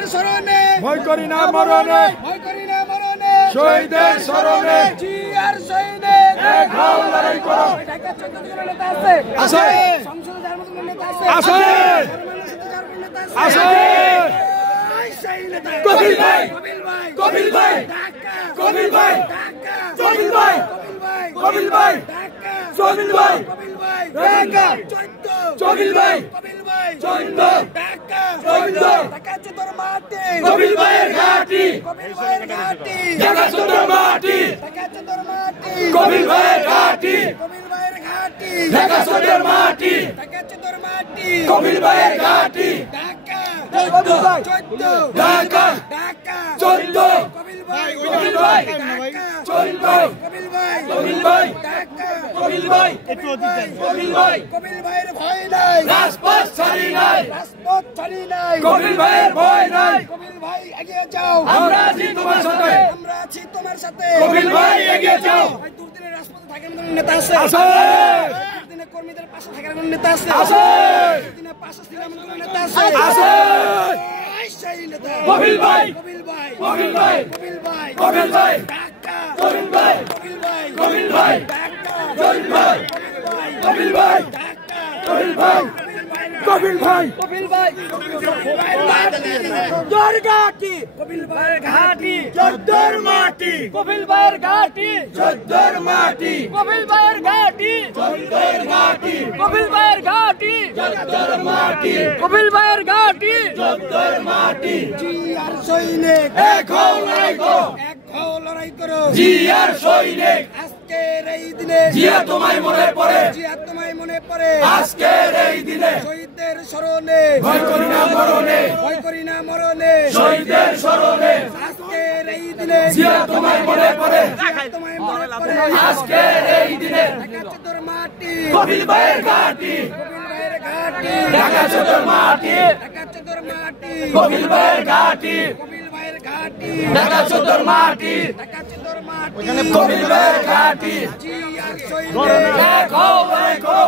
জিয়ার স্মরণে ভয় করি না মরণে শহীদের স্মরণে জিয়ার শহীদে এক হও লড়াই করো ঢাকা 14 জনের নেতা আছে আছে সংসদে যার মতো নেতা আছে আছে আছে কপিল ভাই কপিল ভাই ঢাকা কপিল ভাই ঢাকা কপিল ভাই কপিল ভাই ঢাকা কপিল ভাই কপিল ভাই ঢাকা 14 কপিল ভাই কপিল ভাই 14 ঢাকা 14 ঢাকা 14 মাটি কপিল ভাইয়ের ঘাটি কপিল ভাইয়ের ঘাটি ঢাকা 14 মাটি ঢাকা 14 মাটি কপিল ভাইয়ের ঘাটি কপিল ভাইয়ের ঘাটি ঢাকা 14 মাটি ঢাকা 14 মাটি কপিল ভাইয়ের ঘাটি ঢাকা 14 ঢাকা ঢাকা 14 কপিল ভাই ঢাকা 14 কপিল ভাই কপিল ভাই ঢাকা কপিল ভাই কপিল ভাই কপিল ভাইয়ের ভয় নাই রাজপথ ছাড়ি নাই রাজপথ ছাড়ি নাই কপিল ভাইয়ের ভয় নাই কপিল ভাই এগিয়ে যাও আমরা আছি তোমার সাথে আমরা আছি তোমার সাথে কপিল ভাই এগিয়ে যাও ভাই দুর্দিনের রাজপথে থাকার মতো নেতা আছে আছে দুর্দিনের কর্মীদের পাশে থাকার মতো নেতা আছে আছে দুর্দিনের পাশে ছিলাম মতো নেতা আছে আছে সেই নেতা কপিল ভাই কপিল ভাই কপিল ভাই কপিল ভাই কপিল ভাই ঢাকা কপিল ভাই কপিল ভাই কপিল ভাই ঢাকা কপিল ভাই কপিল ভাই কপিল ভাই ঢাকা কপিল ভাই কপিল ভাই কপিল ভাই দুর্গাটি কপিল ভাইয়ের ঘাটি চোদ্দর মাটি কপিল ভাইয়ের ঘাটি চোদ্দর মাটি কপিল ভাইয়ের ঘাটি চোদ্দর মাটি কপিল ভাইয়ের ঘাটি চোদ্দর মাটি কপিল ভাইয়ের ঘাটি চোদ্দর মাটি জিয়ার সৈনিক এক হও লড়াই করো এক হও লড়াই করো জিয়ার সৈনিক আজকের এই দিনে জিয়া তোমায় মনে পড়ে জিয়া তোমায় মনে পড়ে আজকের এই দিনে শহীদদের স্মরণে ভয় করি না মরণে ভয় করি না মরণে শহীদের স্মরণে আজকের এই দিনে জিয়া তোমায় মনে পড়ে জিয়া তোমায় মনে পড়ে আজকের এই দিনে ঢাকা 14 মাটি কপিল ভাইয়ের ঘাটি কপিল ভাইয়ের ঘাটি ঢাকা 14 মাটি ঢাকা 14 মাটি কপিল ভাইয়ের ঘাটি কপিল ভাইয়ের ঘাটি ঢাকা 14 মাটি ঢাকা 14 মাটি কপিল ভাইয়ের ঘাটি জিয়ার সৈনিক এক হও লড়াই করো